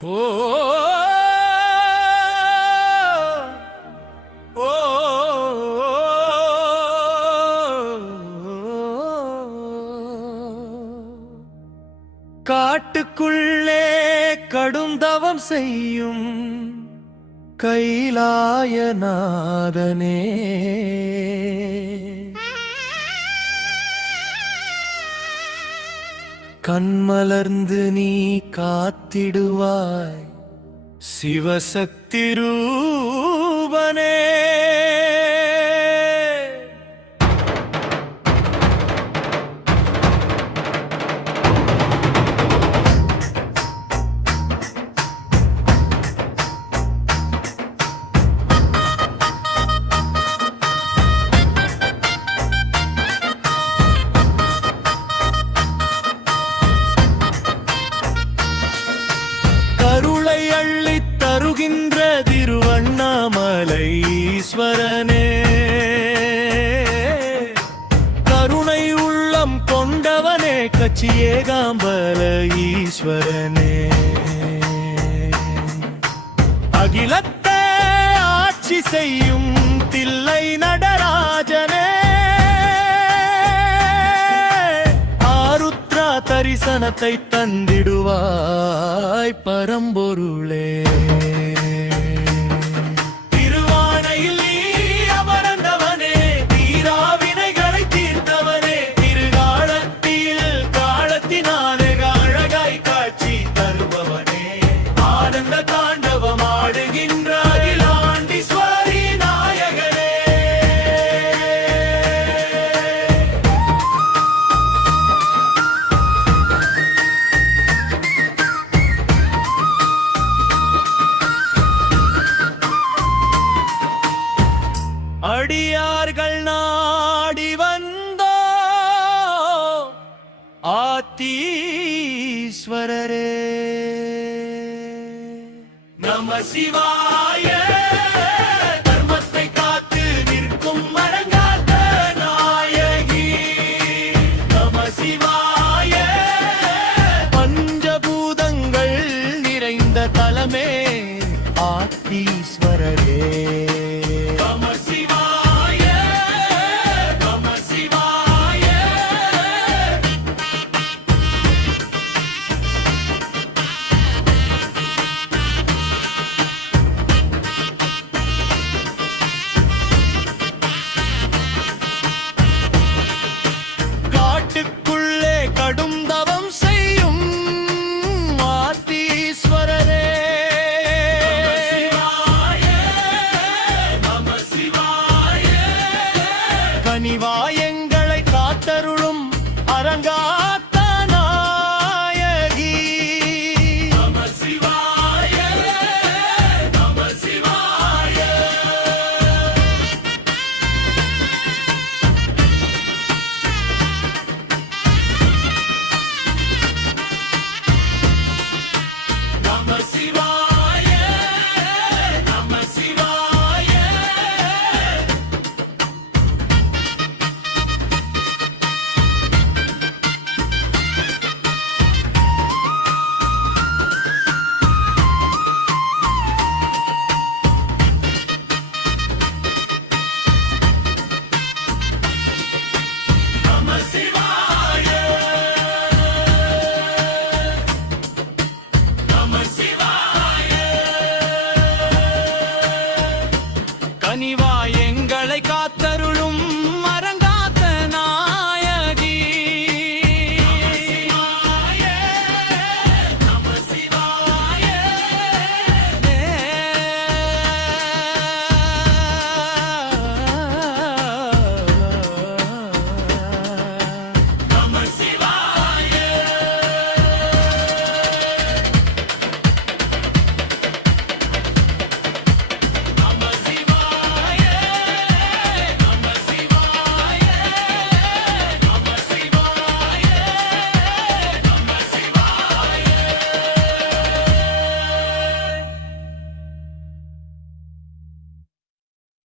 ஓ காட்டுக்குள்ளே கடுந்தவம் செய்யும் கைலாயநாதனே. கண்மலர்ந்து நீ காத்திடுவாய். சிவசக்தி ரூபனே ஈஸ்வரனே கருணை உள்ளம் கொண்டவனே கச்சி ஏகாம்பர ஈஸ்வரனே. அகிலத்தை ஆட்சி செய்யும் தில்லை நடராஜனே. ஆருத்ரா தரிசனத்தை தந்திடுவாய் பரம்பொருளே. பாடி வந்தோ ஆத்தீஸ்வரரே. நம சிவாய தர்மத்தை காத்து நிற்கும் மரங்காத்த நாயகி. நம சிவாய God. எங்களை காத்தருளும்.